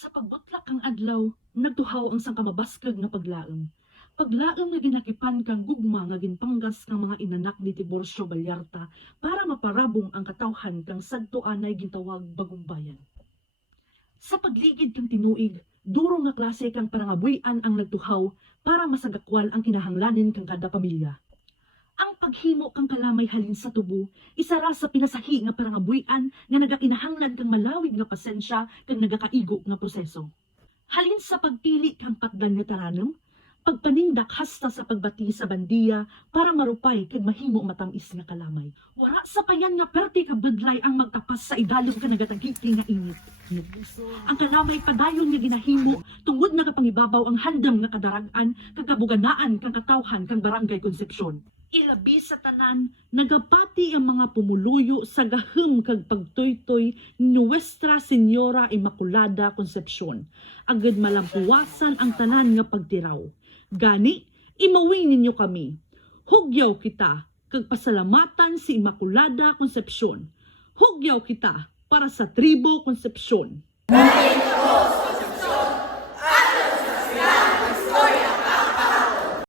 Sa pagbutlak kang adlaw, nagtuhaw ang sangkamabaskag nga paglaom. Paglaom nga ginakipan kang gugma nga ginpanggas kang mga inanak ni Tiburcio Vallarta para maparabong ang katawhan kang sadtuan ay gintawag bagong bayan. Sa pagligid kang tinuig, duro nga klase kang parangabuyan ang nagtuhaw para masagakwal ang kinahanglanin kang kada pamilya. Ang paghimo kang kalamay halin sa tubo, isa ra sa pinasahi nga parangabuyan nga nagakinahanglan kang malawig nga pasensya kang nagakaigo nga proseso. Halin sa pagpili kang patdan nga taranong, pagpanindak hasta sa pagbati sa bandiya para marupay kag mahimo matamis nga kalamay. Wara sa payan nga perti kag budlay ang magtapas sa idalom ka nagatagiti nga init. Ang kalamay padayon nga ginahimo tungod na kapangibabaw ang handam nga kadaragan kag kabuganaan kang katawhan kang Barangay Concepcion. Ilabi sa tanan, nagapati ang mga pumuluyo sa gahom kag pagtoytoy ni Nuestra Señora Immaculada Concepcion. Agad malampuwasan ang tanan nga pagtiraw. Gani, imawing ninyo kami. Hugyaw kita, kag pasalamatan si Immaculada Concepcion. Hugyaw kita para sa Tribo Concepcion.